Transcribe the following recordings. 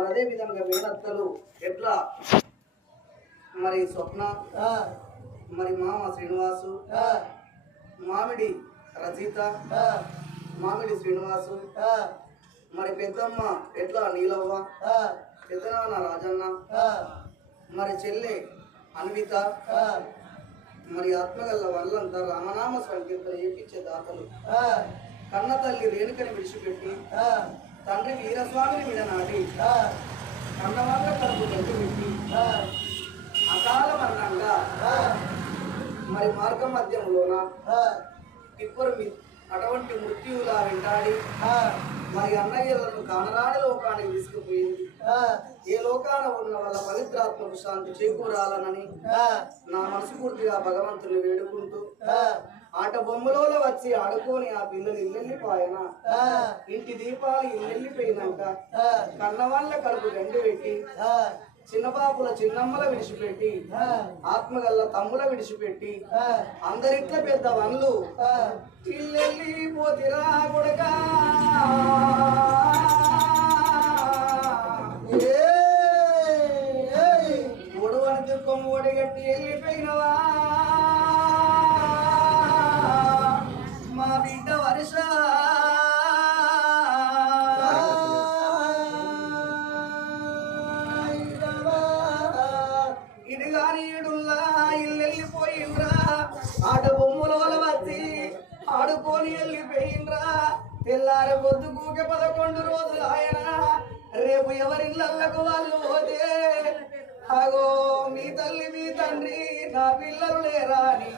మరి అదే విధంగా మేనత్తలు ఎట్లా? మరి స్వప్న మరి మామ శ్రీనివాసు మామిడి ఆ, మామిడి శ్రీనివాసు మరి పెద్దమ్మ ఎట్లా నీలవ్వ పెద్దనాన్న రాజన్న మరి చెల్లె అన్విత మరి ఆత్మగల్ల వల్లంతా రామనామ సంకీర్తన ఏపించే దాతలు. కన్న తల్లి రేణుకని విడిచిపెట్టి తండ్రి వీరస్వామిని విడనాడి. కన్నవాళ్ళ కడుపు గంటు పెట్టి. అకాల మరణంగా. మరి మార్గ మధ్యంలోన మీ అటువంటి మృత్యువులా వెంటాడి. మరి అన్నయ్యలను కానరాని లోకానికి తీసుకుపోయింది. ఆ, ఏ లోకాన ఉన్న వాళ్ళ పవిత్రాత్మకు శాంతి చేకూరాలనని ఆ, నా మనస్ఫూర్తిగా భగవంతుని వేడుకుంటూ ఆ, ఆట బొమ్మలో వచ్చి ఆడుకొని ఆ పిల్లలు ఇల్లెళ్ళిపోయిన ఆ, ఇంటి దీపాలు ఇల్లెళ్ళిపోయినాక ఆ, కన్నవాళ్ళ కడుపు గండి పెట్టి ఆ, చిన్నబాబుల చిన్నమ్మల విడిచిపెట్టి ఆత్మగల్ల తమ్ముల విడిచిపెట్టి అందరిట్ల పెద్ద వన్లు. ఇల్లెళ్ళి పోతిరా కొడకా. ఆడుకొని వెళ్ళిపోయిండ్రా తెల్లారి పొద్దు కూక పదకొండు రోజులు ఆయన. రేపు ఎవరిళ్ళకు వాళ్ళు పోతే? అగో మీ తల్లి మీ తండ్రి నా పిల్లలు లేరా అని.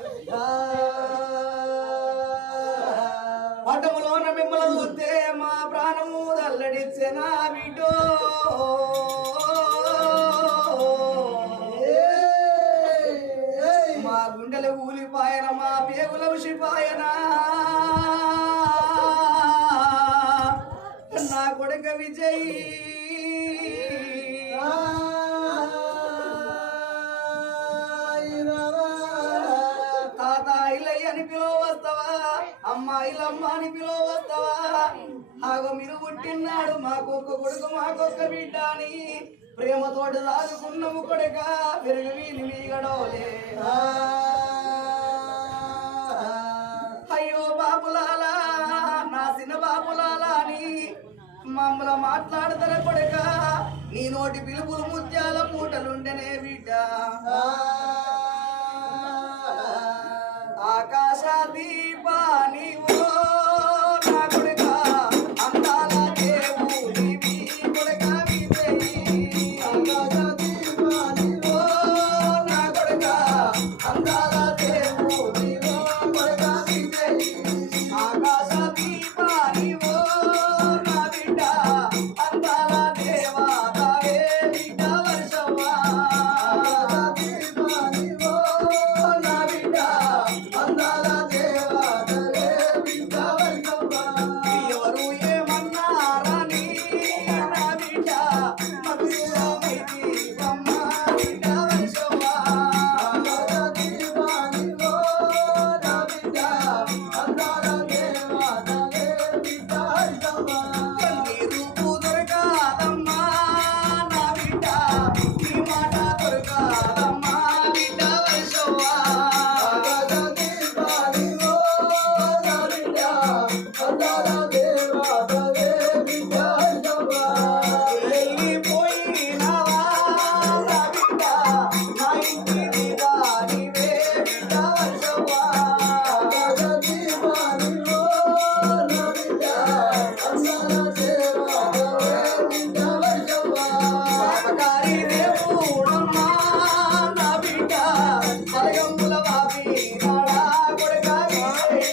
పటములోన మిమ్మల్ని చూస్తే మా ప్రాణము దల్లడిచ్చే నా బిడ్డో. మా గుండెలు ఊలిపాయన మా పేగుల ఉషిపాయన నా కొడుక విజయ్. తాత ఇల్లయ్య అని పిలువ వస్తావా అమ్మ ఇల్లమ్మ అని పిలువ వస్తావా ఆగో మీరు పుట్టినాడు మాకొక్క కొడుకు మాకొక్క బిడ్డ అని ప్రేమతోటి దాదుకున్నాము కొడుక పెరుగు వీని మీగడోలే. మమ్మల మాట్లాడతల కొడక నీ నోటి పిలుపులు ముత్యాల పూటలుండనే బిడ్డ. ఆకాశ దీపా Maria.